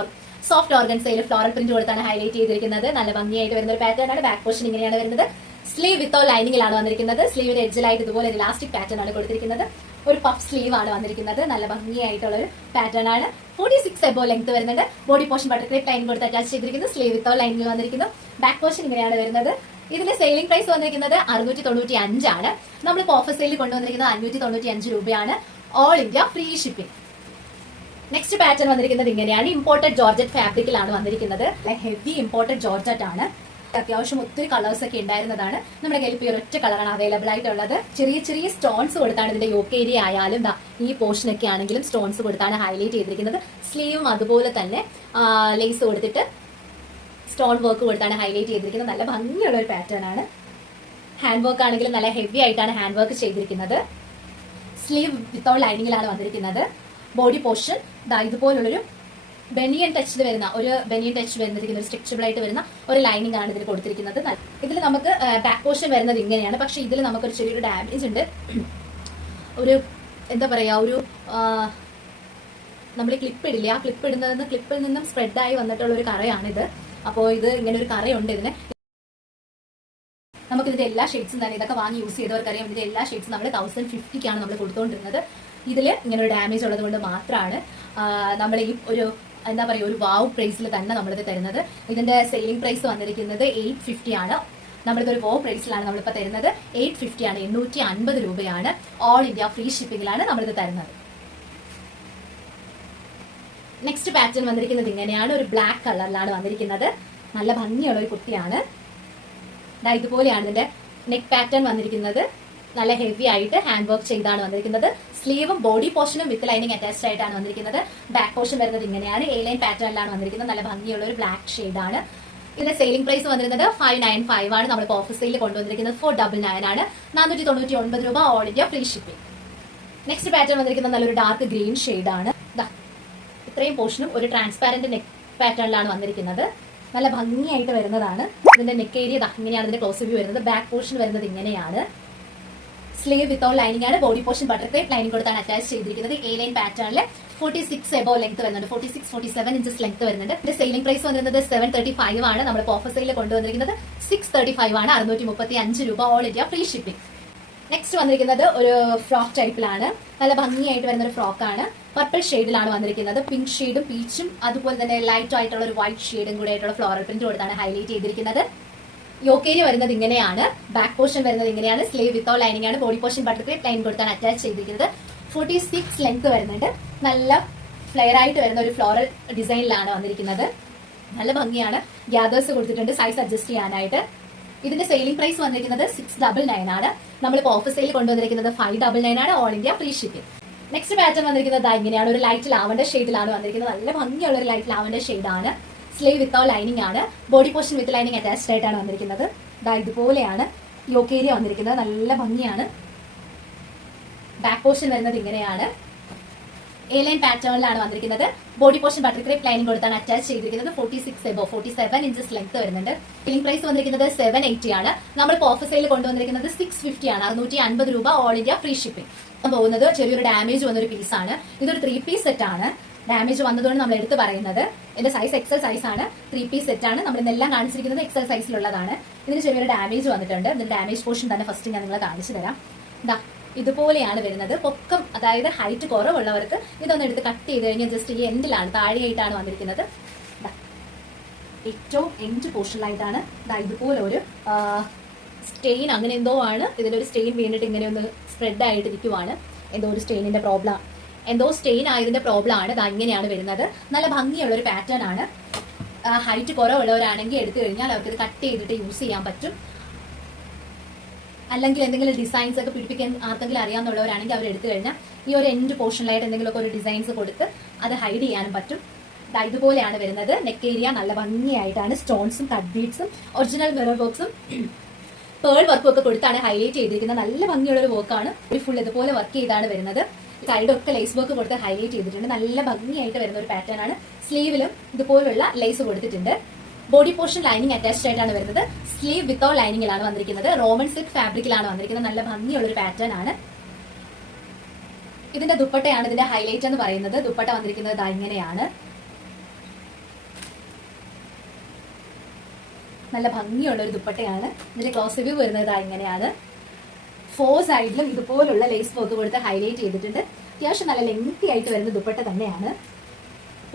സോഫ്റ്റ് ഓർഗൻസയിൽ ഫ്ലോറൽ പ്രിന്റ് കൊടുത്താണ് ഹൈലൈറ്റ് ചെയ്തിരിക്കുന്നത്. നല്ല ഭംഗിയായിട്ട് വരുന്ന ഒരു പാറ്റേൺ ആണ്. ബാക്ക് പോർഷൻ ഇങ്ങനെയാണ് വരുന്നത്. സ്ലീവ് വിത്തൗട്ട് ലൈനിങ്ങിലാണ് വന്നിരിക്കുന്നത്. സ്ലീവിന്റെ എഡ്ജിലായിട്ട് ഇതുപോലെ ഇലാസ്റ്റിക് പാറ്റേൺ ആണ് കൊടുത്തിരിക്കുന്നത്. ഒരു പഫ് സ്ലീവ് ആണ് വന്നിരിക്കുന്നത്. നല്ല ഭംഗിയായിട്ടുള്ള ഒരു പാറ്റേൺ ആണ്. 46 എബോ ലെങ്ത് വരുന്നുണ്ട്. Body portion butter crepe line കൊടുത്ത് അറ്റാച്ച് ചെയ്തിരിക്കുന്നു. സ്ലീവ് വിത്തൗട്ട് ലൈനിങ് വന്നിരിക്കുന്നു. ബാക്ക് പോർഷൻ ഇങ്ങനെയാണ് വരുന്നത്. ഇതിന്റെ സെയിലിംഗ് പ്രൈസ് വന്നിരിക്കുന്നത് 695 ആണ്. നമ്മളിപ്പോൾ ഓഫർ സെയിൽ കൊണ്ടുവന്നിരിക്കുന്നത് 595 രൂപയാണ്. All India free shipping. Next pattern വന്നിരിക്കുന്നത് ഇങ്ങനെയാണ്. ഇമ്പോർട്ടഡ് ജോർജറ്റ് ഫാബ്രിക്കിലാണ് വന്നിരിക്കുന്നത്. ഹെവി ഇമ്പോർട്ടഡ് ജോർജറ്റ് ആണ്. അത്യാവശ്യം ഒത്തിരി കളേഴ്സ് ഒക്കെ ഉണ്ടായിരുന്നതാണ്. നമ്മുടെ കയ്യിൽ ഇപ്പോൾ ഒരൊറ്റ കളറാണ് അവൈലബിൾ ആയിട്ടുള്ളത്. ചെറിയ ചെറിയ സ്റ്റോൺസ് കൊടുത്താണ് ഇതിന്റെ യോക്ക് ഏരിയ ആയാലും ഈ പോർഷൻ ഒക്കെ ആണെങ്കിലും സ്റ്റോൺസ് കൊടുത്താണ് ഹൈലൈറ്റ് ചെയ്തിരിക്കുന്നത്. സ്ലീവും അതുപോലെ തന്നെ ലേസ് കൊടുത്തിട്ട് സ്റ്റോൺ വർക്ക് കൊടുത്താണ് ഹൈലൈറ്റ് ചെയ്തിരിക്കുന്നത്. നല്ല ഭംഗിയുള്ള ഒരു പാറ്റേൺ ആണ്. ഹാൻഡ് വർക്ക് ആണെങ്കിലും നല്ല ഹെവി ആയിട്ടാണ് ഹാൻഡ് വർക്ക് ചെയ്തിരിക്കുന്നത്. സ്ലീവ് വിത്തൗട്ട് ലൈനിങ്ങിലാണ് വന്നിരിക്കുന്നത്. ബോഡി പോർഷൻ ഇതുപോലുള്ളൊരു ബനിയൻ ടച്ച് വരുന്ന ഒരു സ്ട്രെച്ചബിൾ ആയിട്ട് വരുന്ന ഒരു ലൈനിങ് ആണ് ഇതിൽ കൊടുത്തിരിക്കുന്നത്. ഇതിൽ നമുക്ക് ബാക്ക് പോർഷൻ വരുന്നത് ഇങ്ങനെയാണ്. പക്ഷെ ഇതിൽ നമുക്കൊരു ചെറിയൊരു ഡാമേജ് ഉണ്ട്. ഒരു എന്താ പറയാ, ഒരു നമ്മൾ ക്ലിപ്പ് ഇടില്ലേ, ആ ക്ലിപ്പിൽ നിന്നും സ്പ്രെഡായി വന്നിട്ടുള്ള ഒരു കറയാണിത്. അപ്പോൾ ഇത് ഇങ്ങനെ ഒരു കറയുണ്ട് ഇതിന്. നമുക്ക് ഇതിന്റെ എല്ലാ ഷെയ്ഡ്സും തന്നെ ഇതൊക്കെ വാങ്ങി യൂസ് ചെയ്തവർക്കറിയാം. ഇതിന്റെ എല്ലാ ഷെയ്ഡ്സും നമ്മൾ 1050 നമ്മൾ കൊടുത്തുകൊണ്ടിരുന്നത്. ഇതിൽ ഇങ്ങനെ ഒരു ഡാമേജ് ഉള്ളത് കൊണ്ട് മാത്രമാണ് നമ്മൾ ഈ ഒരു എന്താ പറയുക ഒരു വാവ് പ്രൈസിൽ തന്നെ നമ്മളിത് തരുന്നത്. ഇതിന്റെ സെയിലിംഗ് പ്രൈസ് വന്നിരിക്കുന്നത് 850 ആണ്. നമ്മളിതൊരു വാവ് പ്രൈസിലാണ് നമ്മളിപ്പോൾ തരുന്നത്. 850 ആണ്. 850 രൂപയാണ്. ഓൾ ഇന്ത്യ ഫ്രീ ഷിപ്പിംഗിലാണ് നമ്മളിത് തരുന്നത്. നെക്സ്റ്റ് പാറ്റേൺ വന്നിരിക്കുന്നത് ഇങ്ങനെയാണ്. ഒരു ബ്ലാക്ക് കളറിലാണ് വന്നിരിക്കുന്നത്. നല്ല ഭംഗിയുള്ള ഒരു കുട്ടിയാണ്. ഇതുപോലെയാണ് ഇതിന്റെ നെക്ക് പാറ്റേൺ വന്നിരിക്കുന്നത്. നല്ല ഹെവി ആയിട്ട് ഹാൻഡ് വർക്ക് ചെയ്താണ് വന്നിരിക്കുന്നത്. സ്ലീവും ബോഡി പോർഷനും വിത്ത് ലൈനിങ് അറ്റാച്ച്ഡ് ആയിട്ടാണ് വന്നിരിക്കുന്നത്. ബാക്ക് പോർഷൻ വരുന്നത് ഇങ്ങനെയാണ്. ലൈൻ പാറ്റേണിലാണ് വന്നിരിക്കുന്നത്. നല്ല ഭംഗിയുള്ള ഒരു ബ്ലാക്ക് ഷെയ്ഡാണ്. ഇതിന്റെ സെയിലിംഗ് പ്രൈസ് വന്നിരുന്നത് 595 ആണ്. നമ്മളിപ്പോൾ ഓഫർ സെയിൽ കൊണ്ടുവന്നിരിക്കുന്നത് 499 ആണ്. 499 രൂപ. All India free shipping. Next pattern വന്നിരിക്കുന്നത് നല്ലൊരു ഡാർക്ക് ഗ്രീൻ ഷെയ്ഡാണ്. ഇത്രയും പോർഷനും ഒരു ട്രാൻസ്പാരന്റ് നെക്ക് പാറ്റേണിലാണ് വന്നിരിക്കുന്നത്. നല്ല ഭംഗിയായിട്ട് വരുന്നതാണ്. ഇതിന്റെ നെക്ക് ഏരിയ ഇങ്ങനെയാണ് ഇതിന്റെ ക്ലോസ് വ്യൂ വരുന്നത്. ബാക്ക് പോർഷൻ വരുന്നത് ഇങ്ങനെയാണ്. സ്ലീവ് വിത്തൗട്ട് ലൈനിങ് ആണ്. Body portion butter crepe lining കൊടുത്താണ് അറ്റാച്ച് ചെയ്തിരിക്കുന്നത്. ലൈൻ പാറ്റേണിൽ 46 എബോ ലെങ്ത് വരുന്നുണ്ട്. 47 ഇഞ്ചസ് ലെങ്ത് വരുന്നുണ്ട്. ഇതിന്റെ സെയിലിംഗ് പ്രൈസ് വന്നിരുന്നത് 735 ആണ്. നമ്മൾ ഓഫർ സെയിൽ കൊണ്ടുവന്നിരിക്കുന്നത് 635 ആണ്. 635 രൂപ. All India free shipping. Next വന്നിരിക്കുന്നത് ഒരു ഫ്രോക്ക് ടൈപ്പിലാണ്. നല്ല ഭംഗിയായിട്ട് വരുന്ന ഒരു ഫ്രോക്കാണ്. പർപ്പിൾ ഷെയ്ഡിലാണ് വന്നിരിക്കുന്നത്. പിങ്ക് ഷെയ്ഡും പീച്ചും അതുപോലെ തന്നെ ലൈറ്റ് ആയിട്ടുള്ള ഒരു വൈറ്റ് ഷെയ്ഡും കൂടെ ആയിട്ടുള്ള ഫ്ലോറൽ പ്രിന്റ് കൊടുത്താണ് ഹൈലൈറ്റ് ചെയ്തിരിക്കുന്നത്. യോക്കേരിയ വരുന്നത് ഇങ്ങനെയാണ്. ബാക്ക് പോർഷൻ വരുന്നത് ഇങ്ങനെയാണ്. സ്ലീവ് വിത്തൗട്ട് ലൈനിങ് ആണ്. Body portion butter crepe line കൊടുത്താണ് അറ്റാച്ച് ചെയ്തിരിക്കുന്നത്. 46 ലെങ്ത് വരുന്നുണ്ട്. നല്ല ഫ്ലെയർ ആയിട്ട് വരുന്ന ഒരു ഫ്ലോറൽ ഡിസൈനിലാണ് വന്നിരിക്കുന്നത്. നല്ല ഭംഗിയാണ്. ഗ്യാദേഴ്സ് കൊടുത്തിട്ടുണ്ട് സൈസ് അഡ്ജസ്റ്റ് ചെയ്യാനായിട്ട്. ഇതിന്റെ സെയിലിംഗ് പ്രൈസ് വന്നിരിക്കുന്നത് 699 ആണ്. നമ്മളിപ്പോൾ ഓഫർ സെയിൽ കൊണ്ടുവന്നിരിക്കുന്നത് 599 ആണ്. All India free shipping. Next pattern വന്നിരിക്കുന്നത് ഇങ്ങനെയാണ്. ഒരു ലൈറ്റ് ലാവൻഡർ ഷെയ്ഡിലാണ് വന്നിരിക്കുന്നത്. നല്ല ഭംഗിയുള്ള ഒരു ലൈറ്റ് ലാവൻഡർ ഷെയ്ഡാണ്. സ്ലീവ് വിത്തൗട്ട് ലൈനിങ് ആണ്. Body portion with lining attached ആയിട്ടാണ് വന്നിരിക്കുന്നത്. ദാ ഇതുപോലെയാണ് യോക്ക് ഏരിയ വന്നിരിക്കുന്നത്. നല്ല ഭംഗിയാണ്. ബാക്ക് പോർഷൻ വരുന്നത് ഇങ്ങനെയാണ്. എ ലൈൻ പാറ്റേണിലാണ് വന്നിരിക്കുന്നത്. Body portion butter crepe lining കൊടുത്താണ് അറ്റാച്ച് ചെയ്തിരിക്കുന്നത്. 47 ഇഞ്ചസ് ലെങ്ത് വരുന്നുണ്ട്. സെല്ലിംഗ് പ്രൈസ് വന്നിരിക്കുന്നത് 780 ആണ്. നമ്മളിപ്പോൾ ഓഫർ സെയിൽ കൊണ്ടുവന്നിരിക്കുന്നത് 650 ആണ്. 650 രൂപ, ഓൾ ഇന്ത്യ ഫ്രീ ഷിപ്പിംഗ്. പോകുന്നത് ചെറിയൊരു ഡാമേജ് വന്നൊരു പീസാണ്. ഇതൊരു 3 പീസ് സെറ്റ് ആണ്. ഡാമേജ് വന്നതുകൊണ്ട് നമ്മൾ എടുത്ത് പറയുന്നത്. ഇതിന്റെ സൈസ് എക്സൽ സൈസ് ആണ്. 3 പീസ് സെറ്റ് ആണ്. നമ്മൾ ഇന്നെല്ലാം കാണിച്ചിരിക്കുന്നത് എക്സൽ സൈസിലുള്ളതാണ്. ഇതിന് ചെറിയൊരു ഡാമേജ് വന്നിട്ടുണ്ട്. ഇതിന്റെ ഡാമേജ് പോർഷൻ തന്നെ ഫസ്റ്റ് ഞാൻ നിങ്ങളെ കാണിച്ചു തരാം. ഇതാ ഇതുപോലെയാണ് വരുന്നത്. പൊക്കം, അതായത് ഹൈറ്റ് കുറവുള്ളവർക്ക് ഇതൊന്ന് എടുത്ത് കട്ട് ചെയ്ത് കഴിഞ്ഞാൽ ജസ്റ്റ് ഈ എൻഡിലാണ്, താഴെയായിട്ടാണ് വന്നിരിക്കുന്നത്. ഏറ്റവും എൻഡ് പോർഷനിലായിട്ടാണ് ഇതുപോലെ ഒരു സ്റ്റെയിൻ, അങ്ങനെ എന്തോ ആണ്. ഇതിലൊരു സ്റ്റെയിൻ വീണിട്ട് ഇങ്ങനെ ഒന്ന് സ്പ്രെഡ് ആയിട്ട് ഇരിക്കുവാണ്. എന്തോ ഒരു സ്റ്റെയിനിന്റെ പ്രോബ്ലം, എന്തോ സ്റ്റെയിൻ ആയതിന്റെ പ്രോബ്ലം ആണ്. ഇങ്ങനെയാണ് വരുന്നത്. നല്ല ഭംഗിയുള്ള ഒരു പാറ്റേൺ ആണ്. ഹൈറ്റ് കുറവുള്ളവരാണെങ്കിൽ എടുത്തു കഴിഞ്ഞാൽ അവർക്ക് ഇത് കട്ട് ചെയ്തിട്ട് യൂസ് ചെയ്യാൻ പറ്റും. അല്ലെങ്കിൽ എന്തെങ്കിലും ഡിസൈൻസ് ഒക്കെ പിടിപ്പിക്കാൻ ആർക്കെങ്കിലും അറിയാവുന്നവരാണെങ്കിൽ അവർ എടുത്തു കഴിഞ്ഞാൽ ഈ ഒരു എൻഡ് പോർഷനിലായിട്ട് എന്തെങ്കിലുമൊക്കെ ഒരു ഡിസൈൻസ് കൊടുത്ത് അത് ഹൈഡ് ചെയ്യാനും പറ്റും. ഇതുപോലെയാണ് വരുന്നത്. നെക്ക് ഏരിയ നല്ല ഭംഗിയായിട്ടാണ് സ്റ്റോൺസും കട്ട് ബീഡ്സും ഒറിജിനൽ മിറർ വർക്ക്സും പേൾ വർക്കും ഒക്കെ കൊടുത്താണ് ഹൈലൈറ്റ് ചെയ്തിരിക്കുന്നത്. നല്ല ഭംഗിയുള്ള ഒരു വർക്കാണ്. ഒരു ഫുൾ ഇതുപോലെ വർക്ക് ചെയ്താണ് വരുന്നത്. സൈഡൊക്കെ ലേസ് വർക്ക് കൊടുത്ത് ഹൈലൈറ്റ് ചെയ്തിട്ടുണ്ട്. നല്ല ഭംഗിയായിട്ട് വരുന്ന ഒരു പാറ്റേൺ ആണ്. സ്ലീവിലും ഇതുപോലുള്ള ലേസ് കൊടുത്തിട്ടുണ്ട്. ബോഡി പോർഷൻ ലൈനിങ് അറ്റാച്ച്ഡ് ആയിട്ടാണ് വരുന്നത്. സ്ലീവ് വിത്തൗട്ട് ലൈനിങ്ങിലാണ് വന്നിരിക്കുന്നത്. റോമൻ സിൽക്ക് ഫാബ്രിക്കിലാണ് വന്നിരിക്കുന്നത്. നല്ല ഭംഗിയുള്ള ഒരു പാറ്റേൺ ആണ്. ഇതിന്റെ ദുപ്പട്ടയാണ് ഇതിന്റെ ഹൈലൈറ്റ് എന്ന് പറയുന്നത്. ദുപ്പട്ട വന്നിരിക്കുന്നത് ഇങ്ങനെയാണ്. നല്ല ഭംഗിയുള്ള ഒരു ദുപ്പട്ടയാണ്. ഇതിന്റെ ക്ലോസ് വ്യൂ വരുന്നത് ഇങ്ങനെയാണ്. 4 സൈഡിലും ഇതുപോലുള്ള ലേസ് വർക്ക് കൊടുത്ത് ഹൈലൈറ്റ് ചെയ്തിട്ടുണ്ട്. അത്യാവശ്യം നല്ല ലെങ്തി ആയിട്ട് വരുന്ന ദുപ്പട്ട തന്നെയാണ്.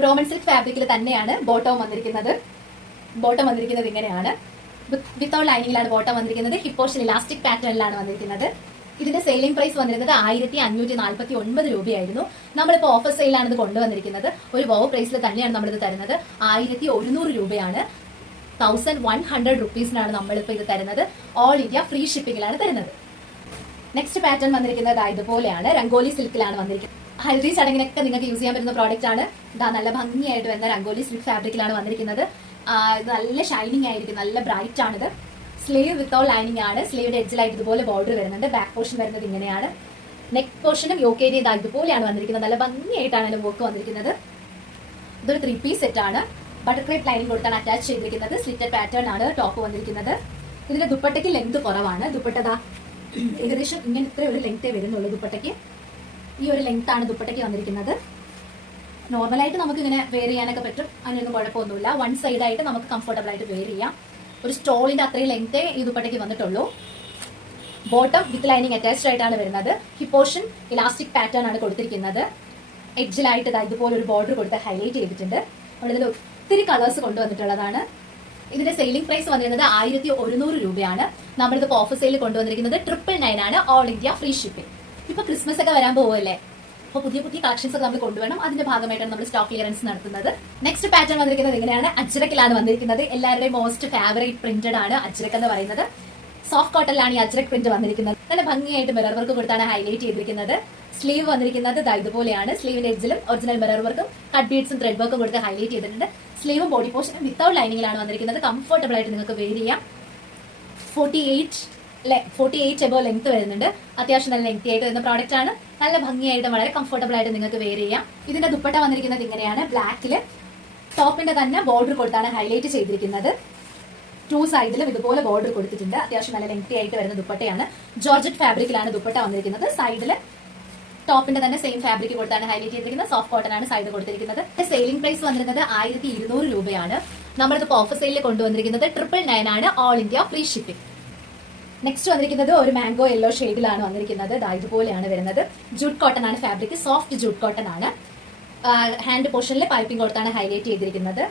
റോമൻ സിൽക്ക് ഫാബ്രിക്കിൽ തന്നെയാണ് ബോട്ടം വന്നിരിക്കുന്നത്. ബോട്ടം വന്നിരിക്കുന്നത് ഇങ്ങനെയാണ്. വിത്തൗട്ട് ലൈനിങ്ങിലാണ് ബോട്ടം വന്നിരിക്കുന്നത്. ഹിപ്പ് പോർഷൻ ഇലാസ്റ്റിക് പാറ്റേണിലാണ് വന്നിരിക്കുന്നത്. ഇതിന്റെ സെയിലിംഗ് പ്രൈസ് വന്നിരുന്നത് 1549 രൂപയായിരുന്നു. നമ്മളിപ്പോൾ ഓഫർ സെയിലാണ് ഇത് കൊണ്ടുവന്നിരിക്കുന്നത്. ഒരു വോ പ്രൈസിൽ തന്നെയാണ് നമ്മളിത് തരുന്നത്. 1100 രൂപയാണ്. 1100 റുപ്പീസിനാണ് നമ്മളിപ്പോൾ ഇത് തരുന്നത്. ഓൾ ഇന്ത്യ ഫ്രീ ഷിപ്പിംഗിലാണ് തരുന്നത്. നെക്സ്റ്റ് പാറ്റേൺ വന്നിരിക്കുന്നത് ഇതുപോലെയാണ്. രംഗോലി സിൽക്കിലാണ് വന്നിരിക്കുന്നത്. ഹൽദി ചടങ്ങിനൊക്കെ നിങ്ങൾക്ക് യൂസ് ചെയ്യാൻ പറ്റുന്ന പ്രോഡക്റ്റ് ആണ്. നല്ല ഭംഗിയായിട്ട് വരുന്ന രംഗോലി സിൽക്ക് ഫാബ്രിക്കിലാണ് വന്നിരിക്കുന്നത്. ഇത് നല്ല ഷൈനിങ് ആയിരിക്കും. നല്ല ബ്രൈറ്റ് ആണിത്. സ്ലീവ് വിത്തൗട്ട് ലൈനിങ് ആണ്. സ്ലീവിന്റെ എഡ്ജിലായിട്ട് ഇതുപോലെ ബോർഡർ വരുന്നുണ്ട്. ബാക്ക് പോർഷൻ വരുന്നത് ഇങ്ങനെയാണ്. നെക്ക് പോർഷനും യോക്ക് ഏരിയ ഇതുപോലെയാണ് വന്നിരിക്കുന്നത്. നല്ല ഭംഗിയായിട്ടാണ് അതിന്റെ വർക്ക് വന്നിരിക്കുന്നത്. ഇതൊരു 3 പീസ് സെറ്റ് ആണ്. ബട്ടർ ക്രേപ്പ് ലൈനിങ് കൊടുത്താണ് അറ്റാച്ച് ചെയ്തിരിക്കുന്നത്. സ്ലിറ്റഡ് പാറ്റേൺ ആണ് ടോപ്പ് വന്നിരിക്കുന്നത്. ഇതിന്റെ ദുപ്പട്ടയ്ക്ക് ലെങ്ത് കുറവാണ്. ദുപ്പട്ട ഏകദേശം ഇങ്ങനെ ഇത്ര ഒരു ലെങ്തേ വരുന്നുള്ളൂ. ദുപ്പട്ടയ്ക്ക് ഈ ഒരു ലെങ്ത് ആണ് ദുപ്പട്ടയ്ക്ക് വന്നിരിക്കുന്നത്. നോർമലായിട്ട് നമുക്ക് ഇങ്ങനെ വെയർ ചെയ്യാനൊക്കെ പറ്റും. അതിനൊന്നും കുഴപ്പമൊന്നുമില്ല. വൺ സൈഡ് ആയിട്ട് നമുക്ക് കംഫർട്ടബിൾ ആയിട്ട് വെയർ ചെയ്യാം. ഒരു സ്റ്റോളിന്റെ അത്രയും ലെങ്തേ ഈ ദുപ്പട്ടയ്ക്ക് വന്നിട്ടുള്ളൂ. ബോട്ടം വിത്ത് ലൈനിങ് അറ്റാച്ച്ഡ് ആയിട്ടാണ് വരുന്നത്. ഹിപ്പ് പോർഷൻ ഇലാസ്റ്റിക് പാറ്റേൺ ആണ് കൊടുത്തിരിക്കുന്നത്. എഡ്ജിലായിട്ട് ഇതുപോലെ ഒരു ബോർഡർ കൊടുത്ത് ഹൈലൈറ്റ് ചെയ്തിട്ടുണ്ട്. നമ്മളിതിൽ ഒത്തിരി കളേഴ്സ് കൊണ്ടുവന്നിട്ടുള്ളതാണ്. ഇതിന്റെ സെയിലിംഗ് പ്രൈസ് വന്നിരുന്നത് 1100 രൂപയാണ്. നമ്മളിത് ഓഫർ സെയിൽ കൊണ്ടുവന്നിരിക്കുന്നത് 999 ആണ്. All India free shipping. ഇപ്പൊ ക്രിസ്മസ് ഒക്കെ വരാൻ പോവല്ലേ, അപ്പോൾ പുതിയ പുതിയ കളക്ഷൻസ് ഒക്കെ നമ്മൾ കൊണ്ടുവരണം. അതിന്റെ ഭാഗമായിട്ടാണ് നമ്മൾ സ്റ്റോക്ക് ക്ലിയറൻസ് നടത്തുന്നത്. നെക്സ്റ്റ് പാറ്റേൺ വന്നിരിക്കുന്നത് ഇങ്ങനെയാണ്. അജ്രക്കിലാണ് വന്നിരിക്കുന്നത്. എല്ലാവരുടെയും മോസ്റ്റ് ഫേവറേറ്റ് പ്രിന്റഡ് ആണ് അജ്രക് എന്ന് പറയുന്നത്. സോഫ്റ്റ് കോട്ടണിലാണ് ഈ അജ്രക് പ്രിന്റ് വന്നിരിക്കുന്നത്. നല്ല ഭംഗിയായിട്ട് മിറർ വർക്ക് കൊടുത്താണ് ഹൈലൈറ്റ് ചെയ്തിരിക്കുന്നത്. സ്ലീവ് വന്നിരിക്കുന്നത് ഇതുപോലെയാണ്. സ്ലീവിന്റെ എഡ്ജിലും ഒറിജിനൽ മിറർ വർക്കും കട്ട് ബീഡ്സും ത്രെഡ് വർക്കും കൊടുത്ത് ഹൈലൈറ്റ് ചെയ്തിട്ടുണ്ട്. സ്ലീവും ബോഡി പോർഷനും വിത്തൗട്ട് ലൈനിങ്ങിലാണ് വന്നിരിക്കുന്നത്. കംഫർട്ടബിൾ ആയിട്ട് നിങ്ങൾക്ക് വെയർ ചെയ്യാം. 48 എബോ ലെങ്ത് വരുന്നുണ്ട്. അത്യാവശ്യം നല്ല ലെങ്തി ആയിട്ട് വരുന്ന പ്രോഡക്റ്റ് ആണ്. നല്ല ഭംഗിയായിട്ട് വളരെ കംഫർട്ടബിൾ ആയിട്ട് നിങ്ങൾക്ക് വെയർ ചെയ്യാം. ഇതിന്റെ ദുപ്പട്ട വന്നിരിക്കുന്നത് ഇങ്ങനെയാണ്. ബ്ലാക്കില് ടോപ്പിന്റെ തന്നെ ബോർഡർ കൊടുത്താണ് ഹൈലൈറ്റ് ചെയ്തിരിക്കുന്നത്. 2 സൈഡിലും ഇതുപോലെ ബോർഡർ കൊടുത്തിട്ടുണ്ട്. അത്യാവശ്യം നല്ല ലെങ്തി ആയിട്ട് വരുന്ന ദുപ്പട്ടയാണ്. ജോർജറ്റ് ഫാബ്രിക്കിലാണ് ദുപ്പട്ട വന്നിരിക്കുന്നത്. സൈഡില് ടോപ്പിന്റെ തന്നെ സെയിം ഫാബ്രിക് കൊടുത്താണ് ഹൈലൈറ്റ് ചെയ്തിരിക്കുന്നത്. സോഫ്റ്റ് കോട്ടൺ ആണ് സൈഡ് കൊടുത്തിരിക്കുന്നത്. സെയിലിംഗ് പ്രൈസ് വന്നിരുന്നത് 1200 രൂപയാണ്. നമ്മളിത് ഓഫർ സെയിലിൽ കൊണ്ടുവന്നിരിക്കുന്നത് 999 ആണ്. All India free shipping. Next വന്നിരിക്കുന്നത് ഒരു മാംഗോ യെല്ലോ ഷെയ്ഡിലാണ് വന്നിരിക്കുന്നത്. ഇതുപോലെയാണ് വരുന്നത്. ജൂട്ട് കോട്ടൺ ആണ് ഫാബ്രിക്. സോഫ്റ്റ് ജൂട്ട് കോട്ടൺ ആണ്. ഹാൻഡ് പോർഷനിൽ പൈപ്പിംഗ് കൊടുത്താണ് ഹൈലൈറ്റ് ചെയ്തിരിക്കുന്നത്.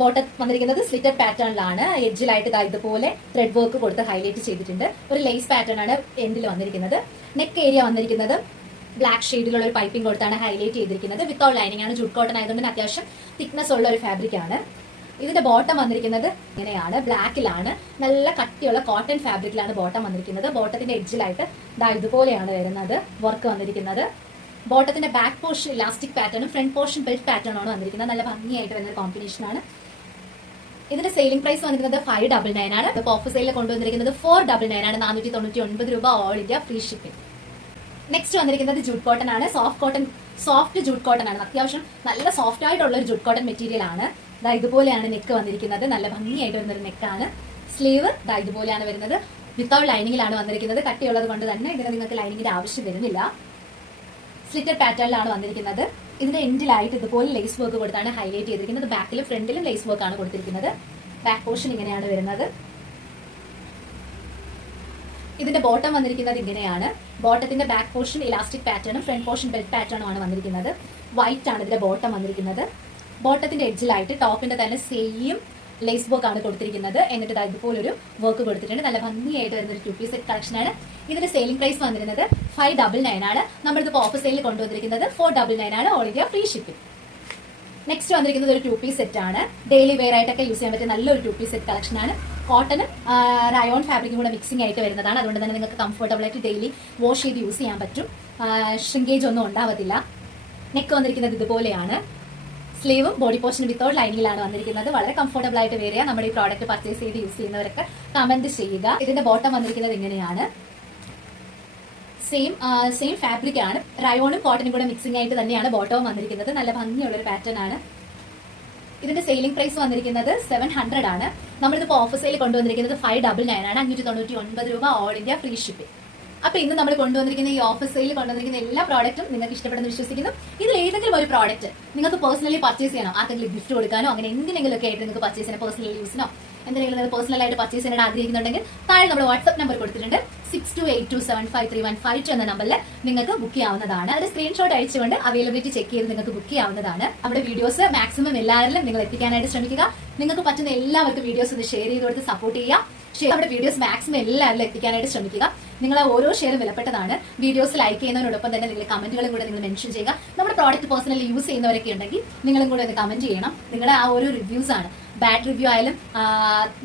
ബോട്ടം വന്നിരിക്കുന്നത് സ്ലിറ്റഡ് പാറ്റേണിലാണ്. എഡ്ജിലായിട്ട് ഇതുപോലെ ത്രെഡ് വർക്ക് കൊടുത്ത് ഹൈലൈറ്റ് ചെയ്തിട്ടുണ്ട്. ഒരു ലേസ് പാറ്റേൺ ആണ് എൻഡിൽ വന്നിരിക്കുന്നത്. നെക്ക് ഏരിയ വന്നിരിക്കുന്നത് ബ്ലാക്ക് ഷെയ്ഡിലുള്ള ഒരു പൈപ്പിംഗ് കൊടുത്താണ് ഹൈലൈറ്റ് ചെയ്തിരിക്കുന്നത്. വിത്തൗട്ട് ലൈനിങ് ആണ്. ജൂട്ട് കോട്ടൺ ആയതുകൊണ്ട് അത്യാവശ്യം തിക്നെസ് ഉള്ള ഒരു ഫാബ്രിക് ആണ്. ഇതിന്റെ ബോട്ടം വന്നിരിക്കുന്നത് ഇങ്ങനെയാണ്. ബ്ലാക്കിലാണ്. നല്ല കട്ടിയുള്ള കോട്ടൺ ഫാബ്രിക്കിലാണ് ബോട്ടം വന്നിരിക്കുന്നത്. ബോട്ടത്തിന്റെ എഡ്ജിലായിട്ട് ഇതുപോലെയാണ് വരുന്നത് വർക്ക് വന്നിരിക്കുന്നത്. ബോട്ടത്തിന്റെ ബാക്ക് പോർഷൻ ഇലാസ്റ്റിക് പാറ്റേണും ഫ്രണ്ട് പോർഷൻ ബെൽറ്റ് പാറ്റേണും ആണ് വന്നിരിക്കുന്നത്. നല്ല ഭംഗിയായിട്ട് വരുന്ന കോമ്പിനേഷൻ ആണ്. ഇതിന്റെ സെയിലിംഗ് പ്രൈസ് വന്നിരിക്കുന്നത് 599 ആണ്. ഇപ്പോൾ ഓഫർ സെയിലിൽ കൊണ്ടുവന്നിരിക്കുന്നത് 499 ആണ്. 499 രൂപ, all India free shipping. Next വന്നിരിക്കുന്നത് ജൂട്ട് കോട്ടൺ ആണ്. സോഫ്റ്റ് ജൂട്ട് കോട്ടൺ ആണ്. അത്യാവശ്യം നല്ല സോഫ്റ്റ് ആയിട്ടുള്ള ഒരു ജൂട്ട് കോട്ടൺ മെറ്റീരിയൽ ആണ്. ഇതുപോലെയാണ് നെക്ക് വന്നിരിക്കുന്നത്. നല്ല ഭംഗിയായിട്ട് വരുന്ന ഒരു നെക്കാണ്. സ്ലീവ് ഇതുപോലെയാണ് വരുന്നത്. വിത്തൗട്ട് ലൈനിങ്ങിലാണ് വന്നിരിക്കുന്നത്. കട്ടിയുള്ളത് കൊണ്ട് തന്നെ ഇതിന് നിങ്ങൾക്ക് ലൈനിങ്ങിന്റെ ആവശ്യം വരുന്നില്ല. സ്ലിറ്റഡ് പാറ്റേണിലാണ് വന്നിരിക്കുന്നത്. ഇതിന്റെ എൻഡിലായിട്ട് ഇതുപോലെ ലേസ് വർക്ക് കൊടുത്താണ് ഹൈലൈറ്റ് ചെയ്തിരിക്കുന്നത്. ബാക്കിലും ഫ്രണ്ടിലും ലേസ് വർക്ക് ആണ് കൊടുത്തിരിക്കുന്നത്. ബാക്ക് പോർഷൻ ഇങ്ങനെയാണ് വരുന്നത്. ഇതിന്റെ ബോട്ടം വന്നിരിക്കുന്നത് ഇങ്ങനെയാണ്. ബോട്ടത്തിന്റെ ബാക്ക് പോർഷൻ ഇലാസ്റ്റിക് പാറ്റേണും ഫ്രണ്ട് പോർഷൻ ബെൽറ്റ് പാറ്റേണും ആണ് വന്നിരിക്കുന്നത്. വൈറ്റ് ആണ് ഇതിന്റെ ബോട്ടം വന്നിരിക്കുന്നത്. ബോട്ടത്തിന്റെ എഡ്ജിലായിട്ട് ടോപ്പിന്റെ തന്നെ സെയിം ലേസ് വർക്ക് ആണ് കൊടുത്തിരിക്കുന്നത്. എന്നിട്ട് ഇതുപോലൊരു വർക്ക് കൊടുത്തിട്ടുണ്ട്. നല്ല ഭംഗിയായിട്ട് വരുന്ന ഒരു 2 പീസ് സെറ്റ് കളക്ഷൻ ആണ്. ഇതിന്റെ സെയിലിംഗ് പ്രൈസ് വന്നിരുന്നത് 599 ആണ്. നമ്മളിതിപ്പോൾ ഓഫർ സെയിലിൽ കൊണ്ടുവന്നിരിക്കുന്നത് 499 ആണ്. All India free shipping. Next വന്നിരിക്കുന്നത് ഒരു 2 പീസ് സെറ്റ് ആണ്. ഡെയിലി വെയർ ആയിട്ടൊക്കെ യൂസ് ചെയ്യാൻ പറ്റിയ നല്ലൊരു 2 പീസ് സെറ്റ് കളക്ഷൻ ആണ്. കോട്ടനും റയോൺ ഫാബ്രിക്കും കൂടെ മിക്സിംഗ് ആയിട്ട് വരുന്നതാണ്. അതുകൊണ്ട് തന്നെ നിങ്ങൾക്ക് കംഫർട്ടബിൾ ആയിട്ട് ഡെയിലി വാഷ് ചെയ്ത് യൂസ് ചെയ്യാൻ പറ്റും. ഷ്രിങ്കേജ് ഒന്നും ഉണ്ടാവത്തില്ല. നെക്ക് വന്നിരിക്കുന്നത് ഇതുപോലെയാണ്. സ്ലീവും ബോഡി പോർഷനും വിത്തൗട്ട് ലൈനിങ്ങിലാണ് വന്നിരിക്കുന്നത്. വളരെ കംഫർട്ടബിൾ ആയിട്ട് വരിക. നമ്മുടെ ഈ പ്രോഡക്റ്റ് പർച്ചേസ് ചെയ്ത് യൂസ് ചെയ്യുന്നവരൊക്കെ കമന്റ് ചെയ്യുക. ഇതിന്റെ ബോട്ടം വന്നിരിക്കുന്നത് ഇങ്ങനെയാണ്. സെയിം ഫാബ്രിക് ആണ്. റയോണും കോട്ടനും കൂടെ മിക്സിംഗ് ആയിട്ട് തന്നെയാണ് ബോട്ടവും വന്നിരിക്കുന്നത്. നല്ല ഭംഗിയുള്ള ഒരു പാറ്റേൺ ആണ്. ഇതിന്റെ സെയിലിംഗ് പ്രൈസ് വന്നിരിക്കുന്നത് 700 ആണ്. നമ്മളിതിപ്പോൾ ഓഫർ സെയിൽ കൊണ്ടുവന്നിരിക്കുന്നത് 599 ആണ്. 599 രൂപ, ഓൾ ഇന്ത്യ ഫ്രീ ഷിപ്പിംഗ്. അപ്പൊ ഇന്ന് നമ്മൾ കൊണ്ടുവന്നിരിക്കുന്ന ഈ ഓഫർ സെയിൽ കൊണ്ടുവന്നിരിക്കുന്ന എല്ലാ പ്രോഡക്റ്റും നിങ്ങൾക്ക് ഇഷ്ടപ്പെടുന്നു വിശ്വസിക്കുന്നു. ഇതിൽ ഏതെങ്കിലും ഒരു പ്രോഡക്റ്റ് നിങ്ങൾക്ക് പേഴ്സണലി പർച്ചേസ് ചെയ്യണോ, ആർക്കെങ്കിലും ഗിഫ്റ്റ് കൊടുക്കാനോ അങ്ങനെ എന്തിനെങ്കിലും ഒക്കെ ആയിട്ട് നിങ്ങൾക്ക് പർച്ചേസ് ചെയ്യാനോ, പേഴ്സണൽ യൂസിനോ എന്തെങ്കിലും നിങ്ങൾ പേഴ്സണൽ ആയിട്ട് പർച്ചേസ് ചെയ്യാൻ ആഗ്രഹിക്കുന്നുണ്ടെങ്കിൽ താഴെ നമ്മുടെ വാട്സ്ആപ്പ് നമ്പർ കൊടുത്തിട്ടുണ്ട്. 6282753152 എന്ന നമ്പറിൽ നിങ്ങൾക്ക് ബുക്ക് ചെയ്യാവുന്നതാണ്. അതിന്റെ സ്ക്രീൻഷോട്ട് അയച്ചുകൊണ്ട് അവൈലബിലിറ്റി ചെക്ക് ചെയ്ത് നിങ്ങൾക്ക് ബുക്ക് ചെയ്യാവുന്നതാണ്. നമ്മുടെ വീഡിയോസ് മാക്സിമം എല്ലാവരിലും നിങ്ങൾ എത്തിക്കാനായിട്ട് ശ്രമിക്കുക. നിങ്ങൾക്ക് പറ്റുന്ന എല്ലാവർക്കും വീഡിയോസ് ഒന്ന് ഷെയർ ചെയ്ത് കൊടുത്ത് സപ്പോർട്ട് ചെയ്യുക. നമ്മുടെ വീഡിയോസ് മാക്സിമം എല്ലാവരിലും എത്തിക്കാനായിട്ട് ശ്രമിക്കുക. നിങ്ങളെ ഓരോ ഷെയറും വിലപ്പെട്ടതാണ്. വീഡിയോസ് ലൈക്ക് ചെയ്യുന്നതിനോടൊപ്പം തന്നെ നിങ്ങൾ കമന്റുകളും കൂടെ നിങ്ങൾ മെൻഷൻ ചെയ്യുക. നമ്മുടെ പ്രോഡക്റ്റ് പേഴ്സണലി യൂസ് ചെയ്യുന്നവരൊക്കെ ഉണ്ടെങ്കിൽ നിങ്ങളും കൂടെ ഒന്ന് കമന്റ് ചെയ്യണം. നിങ്ങളുടെ ആ ഓരോ റിവ്യൂസ് ആണ്. ബാഡ് റിവ്യൂ ആയാലും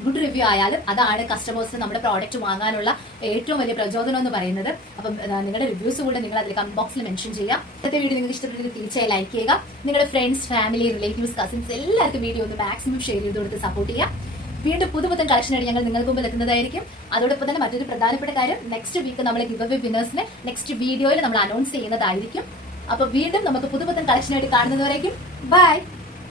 ഗുഡ് റിവ്യൂ ആയാലും അതാണ് കസ്റ്റമേഴ്സിന് നമ്മുടെ പ്രോഡക്റ്റ് വാങ്ങാനുള്ള ഏറ്റവും വലിയ പ്രചോദനം എന്ന് പറയുന്നത്. അപ്പം നിങ്ങളുടെ റിവ്യൂസ് കൂടെ നിങ്ങൾ അതിൽ കമന്റ് ബോക്സിൽ മെൻഷൻ ചെയ്യുക. ഇന്നത്തെ വീഡിയോ നിങ്ങൾക്ക് ഇഷ്ടപ്പെട്ടെങ്കിൽ തീർച്ചയായും ലൈക്ക് ചെയ്യുക. നിങ്ങളുടെ ഫ്രണ്ട്സ്, ഫാമിലി, റിലേറ്റീവ്സ്, കസിൻസ് എല്ലാവർക്കും വീഡിയോ ഒന്ന് മാക്സിമം ഷെയർ ചെയ്ത് കൊടുത്ത് സപ്പോർട്ട് ചെയ്യുക. വീണ്ടും പുതുപുത്തൻ കളക്ഷനായിട്ട് ഞങ്ങൾ നിങ്ങൾക്ക് മുമ്പിൽ എത്തുന്നതായിരിക്കും. അതോടൊപ്പം തന്നെ മറ്റൊരു പ്രധാനപ്പെട്ട കാര്യം, നെക്സ്റ്റ് വീക്ക് നമ്മൾ ഗിവ് അവേ വിന്നേഴ്സിനെ നെക്സ്റ്റ് വീഡിയോയിൽ നമ്മൾ അനൗൺസ് ചെയ്യുന്നതായിരിക്കും. അപ്പൊ വീണ്ടും നമുക്ക് പുതുപുത്തൻ കളക്ഷനായിട്ട് കാണുന്നതുവരേക്കും ബൈ.